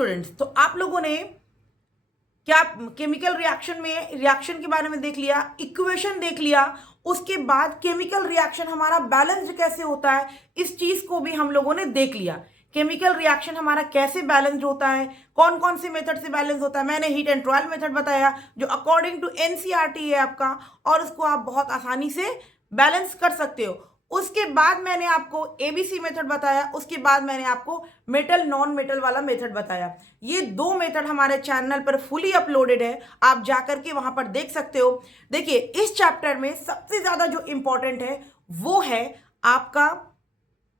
Students, तो आप लोगों ने क्या केमिकल रिएक्शन में रिएक्शन के बारे में देख लिया, इक्वेशन देख लिया, उसके बाद केमिकल रिएक्शन हमारा बैलेंस्ड कैसे होता है इस चीज को भी हम लोगों ने देख लिया। केमिकल रिएक्शन हमारा कैसे बैलेंस्ड होता है, कौन कौन से मेथड से बैलेंस होता है। मैंने हीट एंड ट्रायल मेथड बताया जो अकॉर्डिंग टू एनसीईआरटी है आपका, और उसको आप बहुत आसानी से बैलेंस कर सकते हो। उसके बाद मैंने आपको एबीसी मेथड बताया, उसके बाद मैंने आपको मेटल नॉन मेटल वाला मेथड बताया। ये दो मेथड हमारे चैनल पर फुली अपलोडेड है, आप जाकर के वहां पर देख सकते हो। देखिए इस चैप्टर में सबसे ज्यादा जो इंपॉर्टेंट है वो है आपका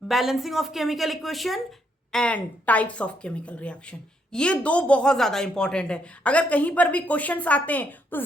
balancing of chemical equation and types of chemical reaction. ये दो बहुत ज्यादा इंपॉर्टेंट है। अगर कहीं पर भी क्वेश्चंस आते हैं तो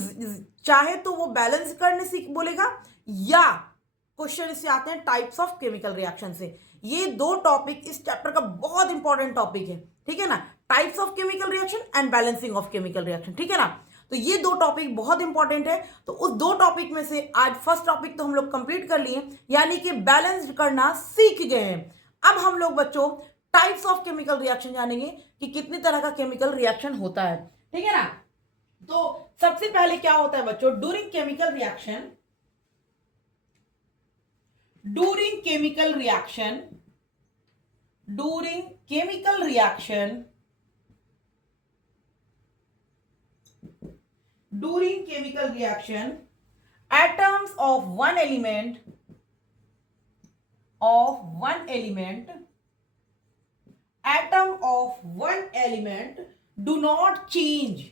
चाहे तो वो बैलेंस करने सीख बोलेगा, या क्वेश्चन इससे आते हैं टाइप्स ऑफ केमिकल रिएक्शन से। ये दो टॉपिक इस चैप्टर का बहुत इंपॉर्टेंट टॉपिक है, ठीक है ना, types of chemical reaction and balancing of chemical reaction, ठीक है ना। तो ये दो टॉपिक बहुत इंपॉर्टेंट है। तो उस दो टॉपिक में से आज फर्स्ट टॉपिक तो हम लोग कंप्लीट कर लिए, यानी कि बैलेंस्ड करना सीख गए हैं। अब हम लोग बच्चों टाइप्स ऑफ केमिकल रिएक्शन जानेंगे कि कितनी तरह का केमिकल रिएक्शन होता है, ठीक है ना। तो सबसे पहले क्या होता है बच्चों, during chemical reaction, during chemical reaction atoms of one element do not change।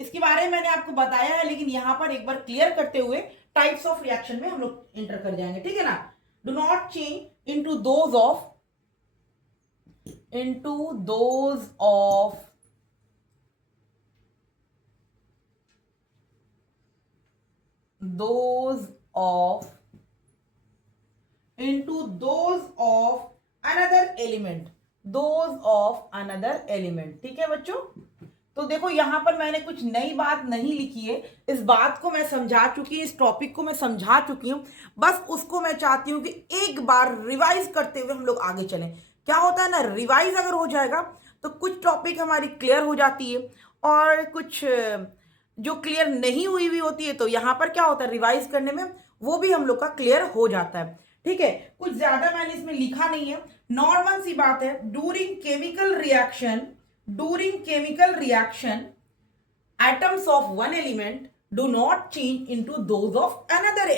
इसके बारे में मैंने आपको बताया है, लेकिन यहां पर एक बार क्लियर करते हुए टाइप्स ऑफ रिएक्शन में हम लोग एंटर कर जाएंगे, ठीक है ना। Do not change into those of another element, ठीक है बच्चों। तो देखो यहां पर मैंने कुछ नई बात नहीं लिखी है, इस बात को मैं समझा चुकी हूं, इस टॉपिक को मैं समझा चुकी हूं। बस उसको मैं चाहती हूं कि एक बार रिवाइज करते हुए हम लोग आगे चलें। क्या होता है ना, रिवाइज अगर हो जाएगा तो कुछ टॉपिक हमारी क्लियर हो जाती है, और कुछ जो क्लियर नहीं हुई होती है तो यहां पर क्या होता है, रिवाइज करने में वो भी हम लोग का क्लियर हो जाता है, ठीक है। कुछ ज्यादा मैंने इसमें लिखा नहीं है, नॉर्मल सी बात है। During chemical reaction atoms of one element do not change into those of another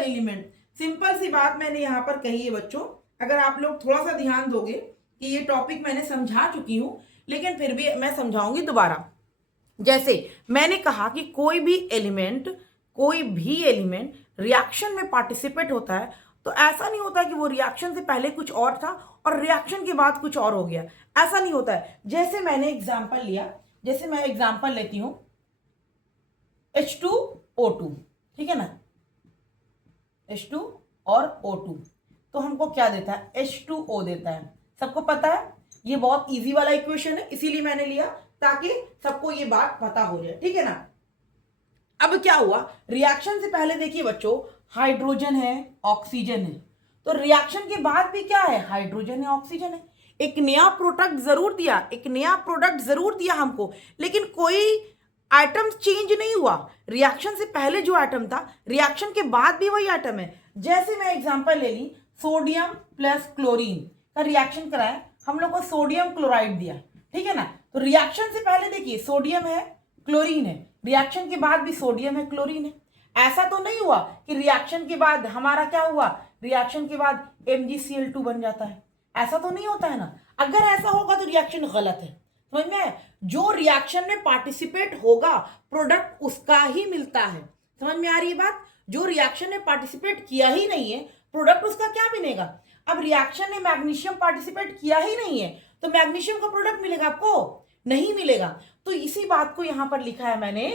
element। Simple सी बात मैंने यहां पर कही है बच्चों। अगर आप लोग थोड़ा सा ध्यान दोगे कि ये टॉपिक मैंने समझा चुकी हूं, लेकिन फिर भी मैं समझाऊंगी दोबारा। जैसे मैंने कहा कि कोई भी एलिमेंट रिएक्शन में पार्टिसिपेट होता है, तो ऐसा नहीं होता कि वो रिएक्शन से पहले कुछ और था और रिएक्शन के बाद कुछ और हो गया, ऐसा नहीं होता है। जैसे मैंने एग्जांपल लिया, जैसे मैं एग्जांपल लेती हूं H2O2, ठीक है ना, H2 और O2, तो हमको क्या देता है, H2O देता है। सबको पता है ये बहुत इजी वाला इक्वेशन है, इसीलिए मैंने लिया ताकि सबको ये बात पता हो जाए, ठीक है ना। अब क्या हुआ, रिएक्शन से पहले देखिए बच्चों हाइड्रोजन है, ऑक्सीजन है, तो रिएक्शन के बाद भी क्या है, हाइड्रोजन है, ऑक्सीजन है। एक नया प्रोडक्ट जरूर दिया हमको, लेकिन कोई आइटम चेंज नहीं हुआ। रिएक्शन से पहले जो आइटम था, रिएक्शन के बाद भी वही आइटम है। जैसे मैं एग्जांपल ले ली, सोडियम प्लस क्लोरीन का रिएक्शन कराया, हम लोग को सोडियम क्लोराइड दिया, ठीक है ना। तो रिएक्शन से पहले देखिए सोडियम है, क्लोरीन है, रिएक्शन के बाद भी सोडियम है, क्लोरीन है। ऐसा तो नहीं हुआ कि रिएक्शन के बाद हमारा क्या हुआ, रिएक्शन के बाद MgCl2 बन जाता है, ऐसा तो नहीं होता है ना। अगर ऐसा होगा तो रिएक्शन गलत है, समझ में। जो रिएक्शन में पार्टिसिपेट होगा प्रोडक्ट उसका ही मिलता है, समझ में आ रही है बात। जो रिएक्शन में पार्टिसिपेट किया ही नहीं है प्रोडक्ट उसका क्या बनेगा। अब रिएक्शन में मैग्नीशियम पार्टिसिपेट किया ही नहीं है तो मैग्नीशियम का प्रोडक्ट मिलेगा आपको, नहीं मिलेगा। तो इसी बात को यहां पर लिखा है मैंने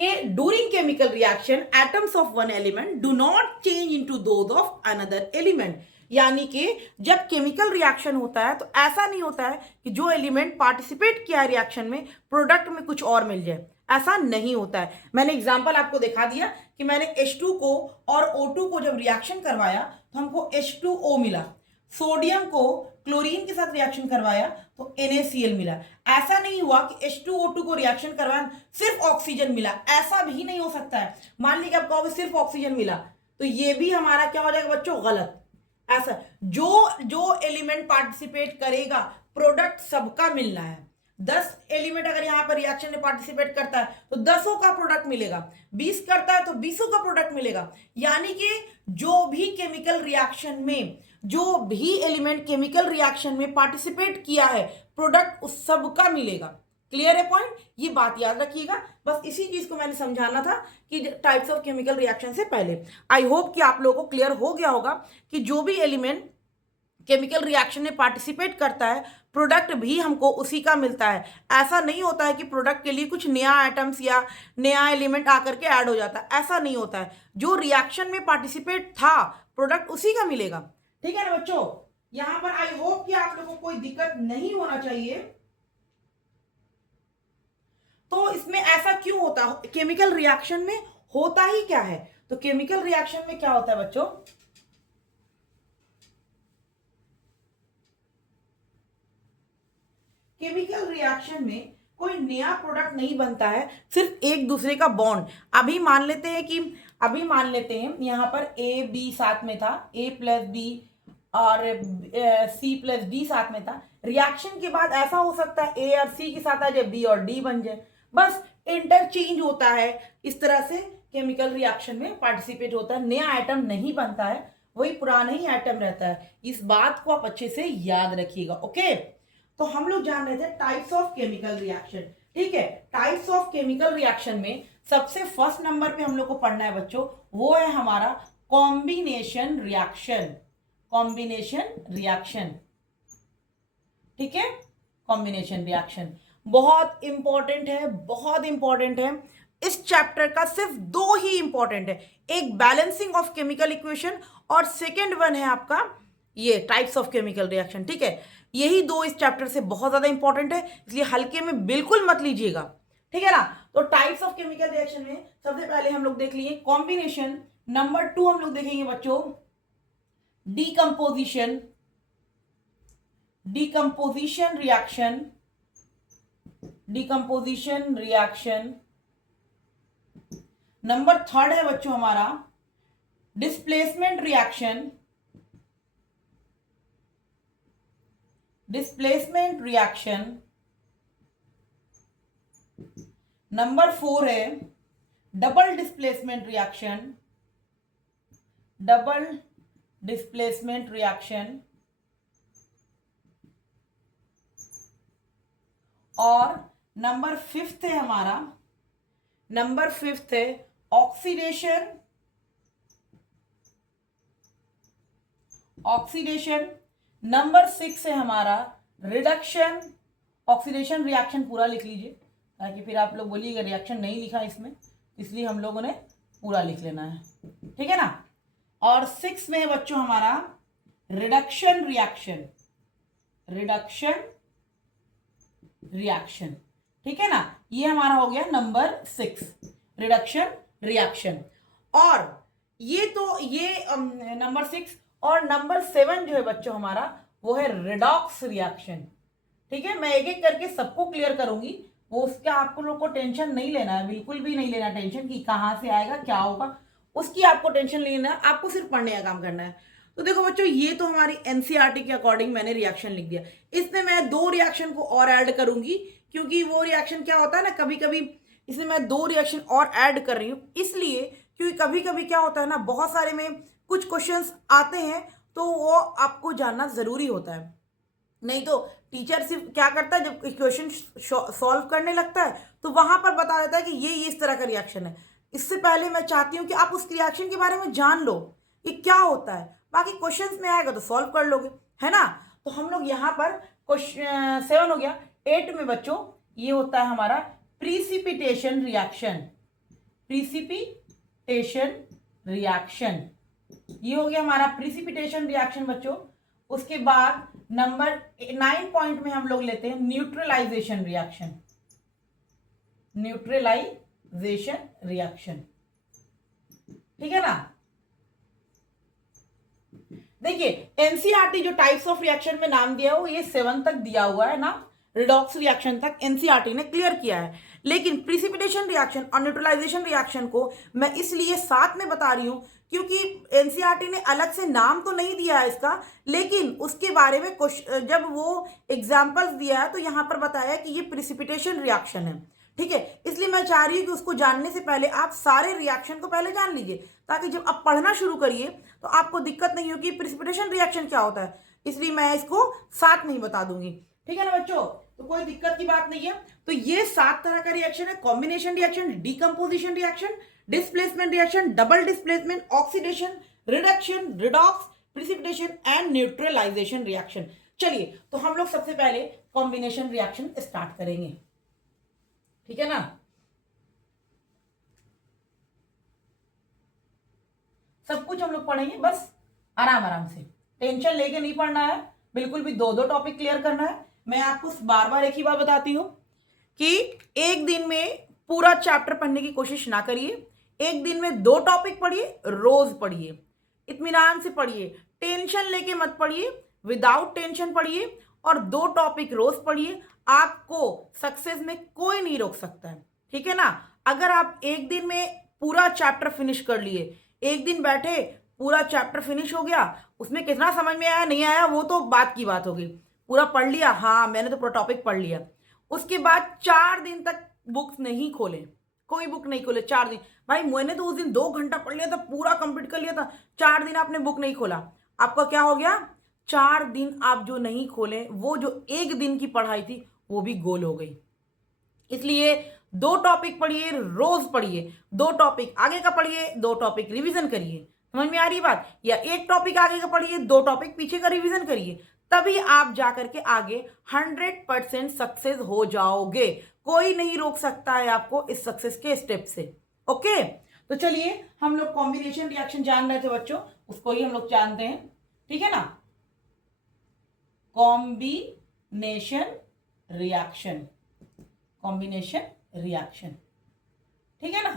कि during chemical reaction atoms of one element do not change into those of another element. यानी कि जब केमिकल रिएक्शन होता है तो ऐसा नहीं होता है कि जो एलिमेंट पार्टिसिपेट किया है रिएक्शन में प्रोडक्ट में कुछ और मिल जाए, ऐसा नहीं होता है। मैंने एग्जांपल आपको दिखा दिया कि मैंने H2 को और O2 को जब रिएक्शन करवाया तो हमको H2O मिला। सोडियम को क्लोरीन के साथ रिएक्शन करवाया तो NaCl मिला। ऐसा नहीं हुआ कि H2O2 को रिएक्शन करवाया सिर्फ ऑक्सीजन मिला, ऐसा भी नहीं हो सकता है। मान लीजिए आप कहोगे सिर्फ ऑक्सीजन मिला, तो ये भी हमारा क्या हो जाएगा बच्चों, गलत। ऐसा जो जो एलिमेंट पार्टिसिपेट करेगा प्रोडक्ट सबका मिलना है। 10 एलिमेंट अगर यहाँ पर रिएक्शन में पार्टिसिपेट करता है तो 10 का प्रोडक्ट मिलेगा, 20 करता है तो 20 का प्रोडक्ट मिलेगा। यानी कि जो भी केमिकल रिएक्शन में, जो भी एलिमेंट केमिकल रिएक्शन में पार्टिसिपेट किया है प्रोडक्ट उस सब का मिलेगा। क्लियर है पॉइंट, ये बात याद रखिएगा। बस इसी चीज को मैंने समझाना था कि टाइप्स ऑफ केमिकल रिएक्शन से पहले। आई होप कि आप लोगों को क्लियर हो गया होगा कि जो भी एलिमेंट केमिकल रिएक्शन में पार्टिसिपेट करता है प्रोडक्ट भी हमको उसी का मिलता है। ऐसा नहीं होता है कि प्रोडक्ट के लिए कुछ नया आइटम्स या नया एलिमेंट आकर के ऐड हो जाता है, ऐसा नहीं होता है। जो रिएक्शन में पार्टिसिपेट था प्रोडक्ट उसी का मिलेगा। ठीक है ना बच्चों, यहां पर आई होप कि आप लोगों को कोई दिक्कत नहीं होना चाहिए। तो इसमें ऐसा क्यों होता है, केमिकल रिएक्शन में होता ही क्या है? तो केमिकल रिएक्शन में क्या होता है बच्चों, केमिकल रिएक्शन में कोई नया प्रोडक्ट नहीं बनता है, सिर्फ एक दूसरे का बॉन्ड। अभी मान लेते हैं यहां पर AB साथ में था, A+B और C+D साथ में था। रिएक्शन के बाद ऐसा हो सकता है A और C के साथ आ जाए, B और D बन जाए, बस इंटरचेंज होता है। इस तरह से केमिकल रिएक्शन में पार्टिसिपेट होता है, नया आइटम नहीं बनता है, वही पुराना ही आइटम रहता है। इस बात को आप अच्छे से याद रखिएगा। ओके, तो हम लोग जान रहे थे टाइप्स ऑफ केमिकल रिएक्शन। ठीक है, टाइप्स ऑफ केमिकल रिएक्शन में सबसे फर्स्ट नंबर पे हम लोग को पढ़ना है बच्चों, वो है हमारा कॉम्बिनेशन रिएक्शन। कॉम्बिनेशन रिएक्शन, ठीक है, कॉम्बिनेशन रिएक्शन बहुत इंपॉर्टेंट है, बहुत इंपॉर्टेंट है। इस चैप्टर का सिर्फ 2 ही इंपॉर्टेंट है, एक बैलेंसिंग ऑफ केमिकल इक्वेशन और सेकेंड वन है आपका ये टाइप्स ऑफ केमिकल रिएक्शन। ठीक है, यही 2 इस चैप्टर से बहुत ज्यादा इंपॉर्टेंट है, इसलिए हल्के में बिल्कुल मत लीजिएगा। ठीक है ना, तो टाइप्स ऑफ केमिकल रिएक्शन में सबसे पहले हम लोग देख लिए कॉम्बिनेशन। नंबर 2 हम लोग देखेंगे बच्चों decomposition, decomposition reaction, decomposition reaction. Number 3 है बच्चों हमारा displacement reaction, displacement reaction. Number 4 है double displacement reaction, double displacement reaction. और नंबर 5 है हमारा, नंबर 5 है ऑक्सीडेशन, ऑक्सीडेशन। नंबर 6 है हमारा रिडक्शन। ऑक्सीडेशन रिएक्शन पूरा लिख लीजिए ताकि फिर आप लोग बोलिएगा रिएक्शन नहीं लिखा इसमें, इसलिए हम लोगों ने पूरा लिख लेना है। ठीक है ना, और 6 में है बच्चों हमारा रिडक्शन रिएक्शन, रिडक्शन रिएक्शन। ठीक है ना, ये हमारा हो गया नंबर 6 रिडक्शन रिएक्शन। और ये तो ये नंबर 6 और नंबर 7 जो है बच्चों हमारा वो है रिडॉक्स रिएक्शन। ठीक है, मैं एक एक करके सबको क्लियर करूंगी, वो उसका आपको लोग को टेंशन नहीं लेना है, बिल्कुल भी नहीं लेना टेंशन कि कहां से आएगा क्या होगा, उसकी आपको टेंशन नहीं लेना है, आपको सिर्फ पढ़ने का काम करना है। तो देखो बच्चों, ये तो हमारी एनसीईआरटी के अकॉर्डिंग मैंने रिएक्शन लिख दिया। इसमें मैं 2 रिएक्शन को और ऐड करूंगी, क्योंकि वो रिएक्शन क्या होता है ना, कभी कभी इसमें मैं 2 रिएक्शन और ऐड कर रही हूँ, इसलिए क्योंकि कभी कभी क्या होता है ना, बहुत सारे में कुछ क्वेश्चंस आते हैं तो वो आपको जानना जरूरी होता है। नहीं तो टीचर सिर्फ क्या करता है, जब क्वेश्चन सॉल्व करने लगता है तो वहां पर बता देता है कि ये इस तरह का रिएक्शन है। इससे पहले मैं चाहती हूँ कि आप उस रिएक्शन के बारे में जान लो कि क्या होता है, बाकी क्वेश्चंस में आएगा तो सॉल्व कर लोगे, है ना। तो हम लोग यहाँ पर क्वेश्चन 7 हो गया। 8 में बच्चों ये होता है हमारा प्रीसिपिटेशन रिएक्शन, प्रीसिपिटेशन रिएक्शन, ये हो गया हमारा प्रीसिपिटेशन रिएक्शन बच्चों। उसके बाद नंबर 9 पॉइंट में हम लोग लेते हैं न्यूट्रलाइजेशन रिएक्शन, न्यूट्रलाइजेशन रिएक्शन। ठीक है ना, देखिए एनसीईआरटी जो टाइप्स ऑफ रिएक्शन में नाम दिया है वो ये 7 तक दिया हुआ है ना, रिडॉक्स रिएक्शन तक एनसीईआरटी ने क्लियर किया है। लेकिन प्रिसिपिटेशन रिएक्शन और न्यूट्रलाइजेशन रिएक्शन को मैं इसलिए साथ में बता रही हूं क्योंकि एनसीईआरटी ने अलग से नाम तो नहीं दिया है इसका, लेकिन उसके बारे में जब वो एग्जाम्पल्स दिया है तो यहां पर बताया कि ये प्रिसिपिटेशन रिएक्शन है। ठीक है, इसलिए मैं चाह रही हूँ कि उसको जानने से पहले आप सारे रिएक्शन को पहले जान लीजिए, ताकि जब आप पढ़ना शुरू करिए तो आपको दिक्कत नहीं होगी प्रिसिपिटेशन रिएक्शन क्या होता है। इसलिए मैं इसको साथ में ही बता दूंगी। ठीक है ना बच्चों, तो कोई दिक्कत की बात नहीं है। तो ये 7 तरह का रिएक्शन है, combination reaction, decomposition reaction, displacement reaction, double displacement, oxidation, reduction, redox, precipitation and neutralisation reaction. चलिए तो हम लोग सबसे पहले कॉम्बिनेशन रिएक्शन स्टार्ट करेंगे। ठीक है ना, सब कुछ हम लोग पढ़ेंगे, बस आराम आराम से, टेंशन लेके नहीं पढ़ना है, बिल्कुल भी दो दो टॉपिक क्लियर करना है। मैं आपको बार बार एक ही बात बताती हूं कि एक दिन में पूरा चैप्टर पढ़ने की कोशिश ना करिए, एक दिन में 2 टॉपिक पढ़िए, रोज पढ़िए, इत्मीनान से पढ़िए, टेंशन लेके मत पढ़िए, विदाउट टेंशन पढ़िए और 2 टॉपिक रोज पढ़िए। आपको सक्सेस में कोई नहीं रोक सकता है। ठीक है ना, अगर आप एक दिन में पूरा चैप्टर फिनिश कर लिए, एक दिन बैठे पूरा चैप्टर फिनिश हो गया, उसमें कितना समझ में आया नहीं आया वो तो बात की बात होगी, पूरा पढ़ लिया, हाँ मैंने तो पूरा टॉपिक पढ़ लिया, उसके बाद 4 दिन तक बुक्स नहीं खोले, कोई बुक नहीं खोले 4 दिन। भाई मैंने तो उस दिन 2 घंटा पढ़ लिया था, पूरा कंप्लीट कर लिया था, 4 दिन आपने बुक नहीं खोला, आपका क्या हो गया? 4 दिन आप जो नहीं खोले, वो जो एक दिन की पढ़ाई थी वो भी गोल हो गई। इसलिए 2 टॉपिक पढ़िए, रोज पढ़िए, 2 टॉपिक आगे का पढ़िए, 2 टॉपिक रिवीजन करिए। समझ में आ रही बात? या एक टॉपिक आगे का पढ़िए, 2 टॉपिक पीछे का रिवीजन करिए, तभी आप जाकर के आगे 100% सक्सेस हो जाओगे। कोई नहीं रोक सकता है आपको इस सक्सेस के स्टेप से। ओके, तो चलिए हम लोग कॉम्बिनेशन रिएक्शन जान रहे थे बच्चों, उसको ही हम लोग जानते हैं। ठीक है ना, कॉम्बिनेशन रिएक्शन, कॉम्बिनेशन रिएक्शन। ठीक है ना,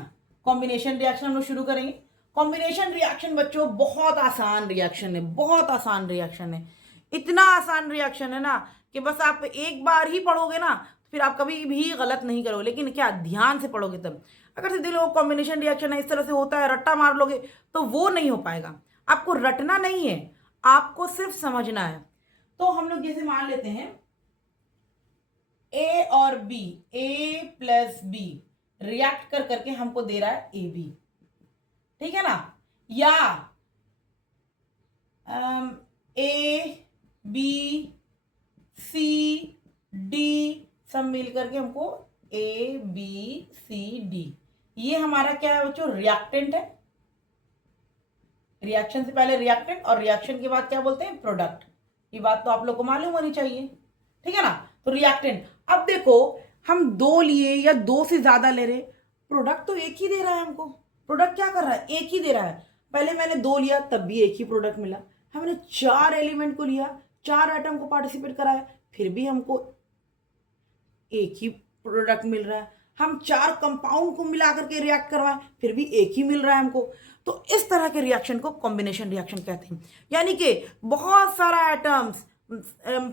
कॉम्बिनेशन रिएक्शन हम लोग शुरू करेंगे। कॉम्बिनेशन रिएक्शन बच्चों बहुत आसान रिएक्शन है, बहुत आसान रिएक्शन है, इतना आसान रिएक्शन है ना कि बस आप एक बार ही पढ़ोगे ना फिर आप कभी भी गलत नहीं करोगे, लेकिन क्या ध्यान से पढ़ोगे तब। अगर सीधे लोग कॉम्बिनेशन रिएक्शन है इस तरह से होता है रट्टा मार लोगे तो वो नहीं हो पाएगा। आपको रटना नहीं है, आपको सिर्फ समझना है। तो हम लोग जैसे मान लेते हैं ए और बी, ए प्लस बी रिएक्ट कर करके हमको दे रहा है ए बी। ठीक है ना, या ए बी सी डी सब मिल करके हमको ए बी सी डी, ये हमारा क्या है बच्चों? रिएक्टेंट है। रिएक्शन से पहले रिएक्टेंट और रिएक्शन के बाद क्या बोलते हैं? प्रोडक्ट। ये बात तो आप लोग को मालूम होनी चाहिए। ठीक है ना, तो रिएक्टेंट। अब देखो हम 2 लिए या 2 से ज्यादा ले रहे, प्रोडक्ट तो एक ही दे रहा है हमको। प्रोडक्ट क्या कर रहा है? एक ही दे रहा है। पहले मैंने 2 लिया तब भी एक ही प्रोडक्ट मिला, हमने 4 एलिमेंट को लिया, 4 आइटम को पार्टिसिपेट कराया, फिर भी हमको एक ही प्रोडक्ट मिल रहा है। हम 4 कंपाउंड को मिला करके रिएक्ट करवाएं, फिर भी एक ही मिल रहा है हमको। तो इस तरह के रिएक्शन को कॉम्बिनेशन रिएक्शन कहते हैं। यानी कि बहुत सारा आइटम्स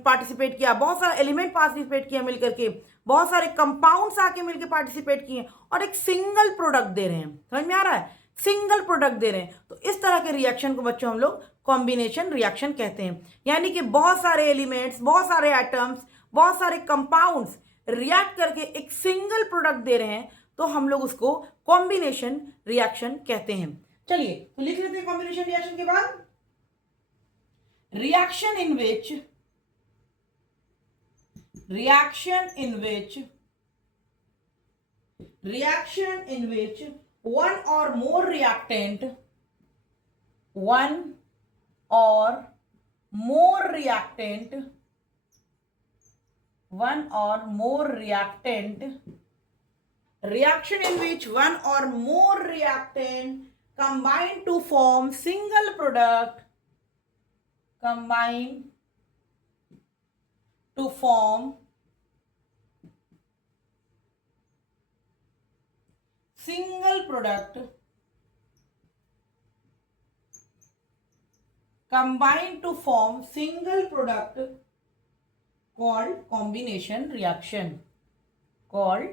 पार्टिसिपेट किया, बहुत सारा एलिमेंट पार्टिसिपेट किया मिलकर के, बहुत सारे कंपाउंड्स आके मिलकर पार्टिसिपेट किए और एक सिंगल प्रोडक्ट दे रहे हैं। समझ में आ रहा है? सिंगल प्रोडक्ट दे रहे हैं। तो इस तरह के रिएक्शन को बच्चों हम लोग कॉम्बिनेशन रिएक्शन कहते हैं। यानी कि बहुत सारे एलिमेंट्स, बहुत सारे एटम्स, बहुत सारे कंपाउंड्स रिएक्ट करके एक सिंगल प्रोडक्ट दे रहे हैं, तो हम लोग उसको कॉम्बिनेशन रिएक्शन कहते हैं। चलिए तो लिख लेते हैं कॉम्बिनेशन रिएक्शन के बाद, reaction in which one or more reactant reaction in which one or more reactant combine to form single product, combine to form single product combine to form single product called combination reaction, called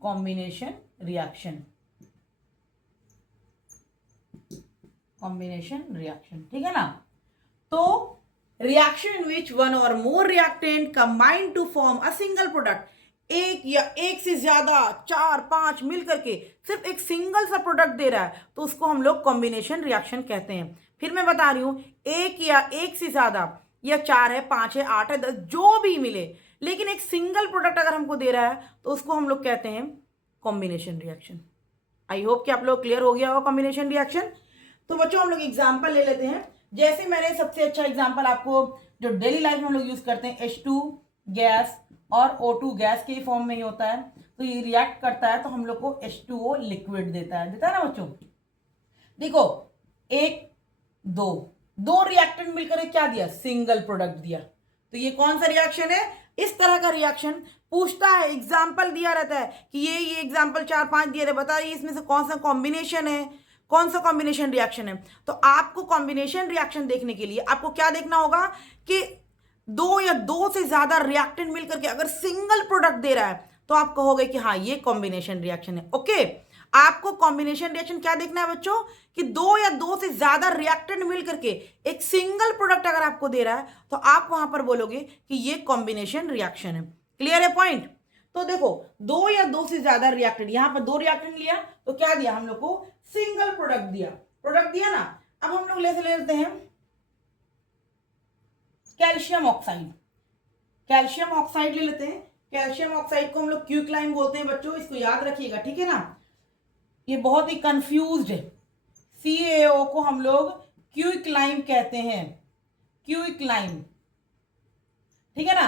combination reaction, combination reaction, ठीक है ना। तो reaction in which one or more reactant combine to form a single product, एक या एक से ज्यादा 4-5 मिल करके सिर्फ एक सिंगल सा प्रोडक्ट दे रहा है तो उसको हम लोग कॉम्बिनेशन रिएक्शन कहते हैं। फिर मैं बता रही हूं, एक या एक से ज्यादा या 4 है, 5 है, 8 है, 10 जो भी मिले, लेकिन एक सिंगल प्रोडक्ट अगर हमको दे रहा है तो उसको हम लोग कहते हैं कॉम्बिनेशन रिएक्शन। आई होप कि आप लोग क्लियर हो गया होगा कॉम्बिनेशन रिएक्शन। तो बच्चों हम लोग एग्जाम्पल ले लेते हैं। जैसे मैंने सबसे अच्छा एग्जाम्पल आपको जो डेली लाइफ में हम लोग यूज करते हैं, H2 गैस और O2 गैस के फॉर्म में ही होता है, तो ये रिएक्ट करता है तो हम लोग को H2O लिक्विड देता है ना बच्चों। देखो एक दो रिएक्टेंट मिलकर क्या दिया, सिंगल प्रोडक्ट दिया। तो ये कौन सा रिएक्शन है, इस तरह का रिएक्शन पूछता है, एग्जाम्पल दिया रहता है कि ये एग्जाम्पल 4-5 दिए रहते, बता रही इसमें से कौन सा कॉम्बिनेशन है, कौन सा कॉम्बिनेशन रिएक्शन है। तो आपको कॉम्बिनेशन रिएक्शन देखने के लिए आपको क्या देखना होगा कि 2 या 2 से ज्यादा रिएक्टेंट मिलकर के अगर सिंगल प्रोडक्ट दे रहा है तो आप कहोगे कि हाँ ये कॉम्बिनेशन रिएक्शन है। ओके, आपको कॉम्बिनेशन रिएक्शन क्या देखना है बच्चों कि 2 या 2 से ज्यादा रिएक्टेंट मिलकर के एक सिंगल प्रोडक्ट अगर आपको दे रहा है तो आप वहां पर बोलोगे कि ये कॉम्बिनेशन रिएक्शन है। क्लियर है पॉइंट। तो देखो 2 या 2 से ज्यादा रिएक्टेंट, यहां पर 2 रिएक्टेंट लिया तो क्या दिया हम लोग को, सिंगल प्रोडक्ट दिया ना। अब हम लोग ले लेते हैं कैल्शियम ऑक्साइड, कैल्शियम ऑक्साइड ले लेते हैं। कैल्शियम ऑक्साइड को हम लोग क्विकलाइम बोलते हैं बच्चों, इसको याद रखिएगा, ठीक है ना। ये बहुत ही कंफ्यूज्ड है, CaO को हम लोग क्विकलाइम कहते हैं, क्विकलाइम, ठीक है ना,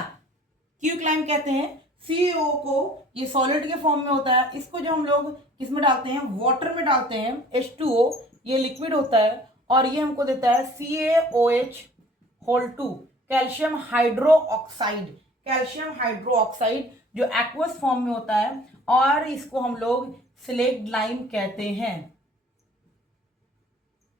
क्विकलाइम कहते हैं। CaO को ये सॉलिड के फॉर्म में होता है, इसको जो हम लोग किसमें डालते हैं, वाटर में डालते हैं, H2O, ये लिक्विड होता है और ये हमको देता है CaOH2, calcium hydro oxide, calcium hydro oxide जो एक्वस फॉर्म में होता है और इसको हम लोग स्लेक्ट लाइम कहते हैं,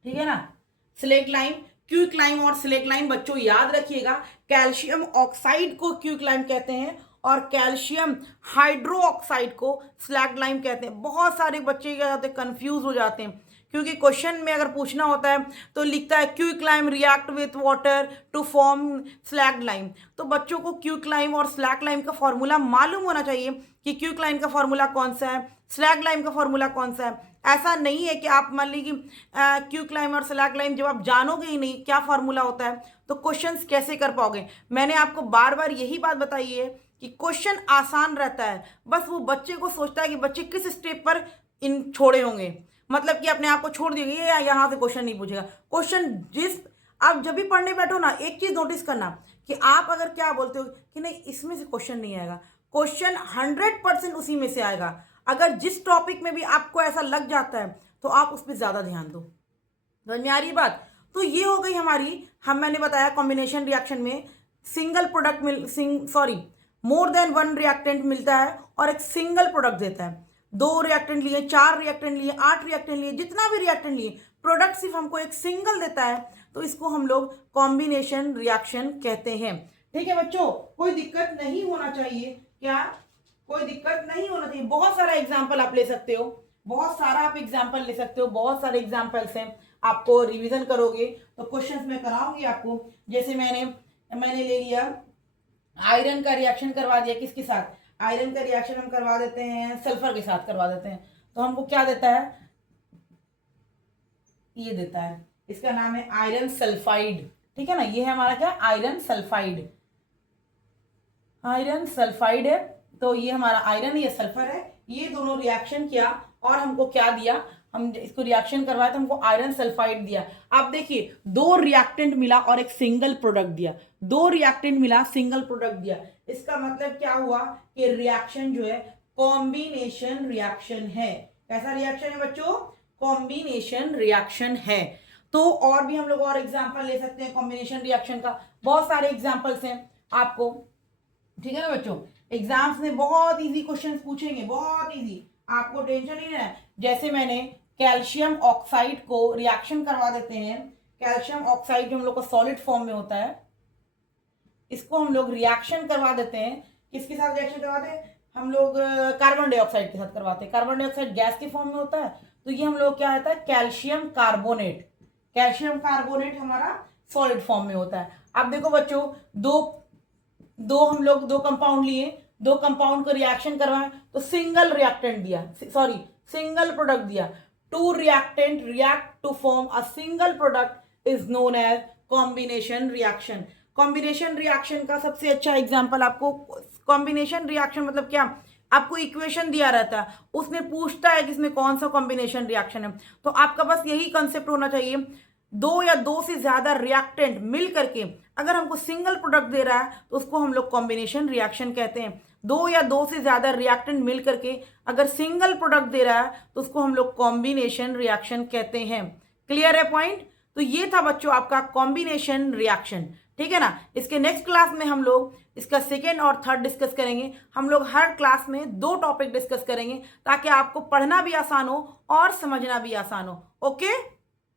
ठीक है ना। स्लेक्ट लाइम, क्विक लाइम और स्लेक्ट लाइम बच्चों याद रखिएगा, कैल्शियम ऑक्साइड को क्विक लाइम कहते हैं और कैल्शियम हाइड्रो ऑक्साइड को स्लैग लाइम कहते हैं। बहुत सारे बच्चे क्या होते हैं, कंफ्यूज हो जाते हैं, क्योंकि क्वेश्चन में अगर पूछना होता है तो लिखता है quick lime react with water to form slaked lime. तो बच्चों को क्विक लाइम और स्लैग लाइम का फॉर्मूला मालूम होना चाहिए कि क्विक लाइम का फॉर्मूला कौन सा है, स्लैग लाइम का फॉर्मूला कौन सा है। ऐसा नहीं है कि आप मान लीजिए कि क्विक लाइम और स्लैग लाइम जब आप जानोगे ही नहीं क्या फॉर्मूला होता है तो क्वेश्चंस कैसे कर पाओगे। मैंने आपको बार बार यही बात बताई है कि क्वेश्चन आसान रहता है, बस वो बच्चे को सोचता है कि बच्चे किस स्टेप पर इन छोड़े होंगे, मतलब कि अपने आप को छोड़ दिए या यहाँ से क्वेश्चन नहीं पूछेगा। क्वेश्चन जिस आप जब भी पढ़ने बैठो ना, एक चीज नोटिस करना कि आप अगर क्या बोलते हो कि नहीं इसमें से क्वेश्चन नहीं आएगा, क्वेश्चन 100% उसी में से आएगा। अगर जिस टॉपिक में भी आपको ऐसा लग जाता है तो आप उस पर ज्यादा ध्यान दो। समझ में आ रही बात। तो ये हो गई हमारी, मैंने बताया कॉम्बिनेशन रिएक्शन में single product more than 1 reactant मिलता है और एक सिंगल प्रोडक्ट देता है। 2 रिएक्टेंट लिए, 4 रिएक्टेंट लिए, 8 रिएक्टेंट लिए, जितना भी रिएक्टेंट लिए, प्रोडक्ट सिर्फ हमको एक सिंगल देता है तो इसको हम लोग कॉम्बिनेशन रिएक्शन कहते हैं। ठीक है बच्चों, कोई दिक्कत नहीं होना चाहिए, क्या कोई दिक्कत नहीं होना चाहिए। बहुत सारा एग्जाम्पल आप ले सकते हो, बहुत सारा आप एग्जाम्पल ले सकते हो, बहुत सारे एग्जाम्पल्स हैं। आपको रिवीजन करोगे तो क्वेश्चंस में कराऊंगी आपको। जैसे मैंने ले लिया आयरन का रिएक्शन करवा दिया, किसके साथ, आयरन का रिएक्शन हम करवा देते हैं सल्फर के साथ करवा देते हैं, तो हमको क्या देता है, ये देता है, इसका नाम है आयरन सल्फाइड। ठीक है ना, ये है हमारा क्या, आयरन सल्फाइड, आयरन सल्फाइड है। तो ये हमारा आयरन, ये सल्फर है, ये दोनों रिएक्शन किया और हमको क्या दिया, हम इसको रिएक्शन करवाया तो हमको आयरन सल्फाइड दिया। आप देखिए 2 रिएक्टेंट मिला और एक सिंगल प्रोडक्ट दिया, 2 रिएक्टेंट मिला, सिंगल प्रोडक्ट दिया। इसका मतलब क्या हुआ कि रिएक्शन जो है कॉम्बिनेशन रिएक्शन है। कैसा रिएक्शन है बच्चों, कॉम्बिनेशन रिएक्शन है। तो और भी हम लोग और एग्जाम्पल ले सकते हैं कॉम्बिनेशन रिएक्शन का, बहुत सारे एग्जाम्पल्स हैं आपको। ठीक है ना बच्चों, एग्जाम्स में बहुत इजी क्वेश्चंस पूछेंगे, बहुत इजी, आपको टेंशन नहीं है। जैसे मैंने कैल्शियम ऑक्साइड को रिएक्शन करवा देते हैं कैल्शियम ऑक्साइड जो हम लोग का सॉलिड फॉर्म में होता है, इसको हम लोग रिएक्शन करवा देते हैं। किसके साथ रिएक्शन करवाते हैं? हम लोग कार्बन डाइऑक्साइड के साथ करवाते हैं। कार्बन डाइऑक्साइड गैस के फॉर्म में होता है, तो ये हम लोग क्या होता है? Calcium carbonate. कैल्शियम कार्बोनेट हमारा सॉलिड फॉर्म में होता है। अब देखो बच्चों, हम लोग दो कंपाउंड लिए, दो कंपाउंड को रिएक्शन करवाएं तो सिंगल रिएक्टेंट दिया, सॉरी सिंगल प्रोडक्ट दिया। Two reactant react to form a single product is known as combination reaction. Combination reaction का सबसे अच्छा एग्जांपल आपको, कॉम्बिनेशन रिएक्शन मतलब क्या? आपको इक्वेशन दिया रहता है, उसमें पूछता है कि इसमें कौन सा कॉम्बिनेशन रिएक्शन है, तो आपका बस यही कंसेप्ट होना चाहिए, दो या दो से ज्यादा रिएक्टेंट मिल करके अगर हमको सिंगल प्रोडक्ट दे रहा है तो उसको हम लोग कॉम्बिनेशन रिएक्शन कहते हैं। दो या दो से ज्यादा रिएक्टेंट मिल करके अगर सिंगल प्रोडक्ट दे रहा है तो उसको हम लोग कॉम्बिनेशन रिएक्शन कहते हैं। क्लियर है पॉइंट? तो ये था बच्चों आपका कॉम्बिनेशन रिएक्शन, ठीक है ना। इसके नेक्स्ट क्लास में हम लोग इसका सेकेंड और थर्ड डिस्कस करेंगे। हम लोग हर क्लास में दो टॉपिक डिस्कस करेंगे ताकि आपको पढ़ना भी आसान हो और समझना भी आसान हो। ओके।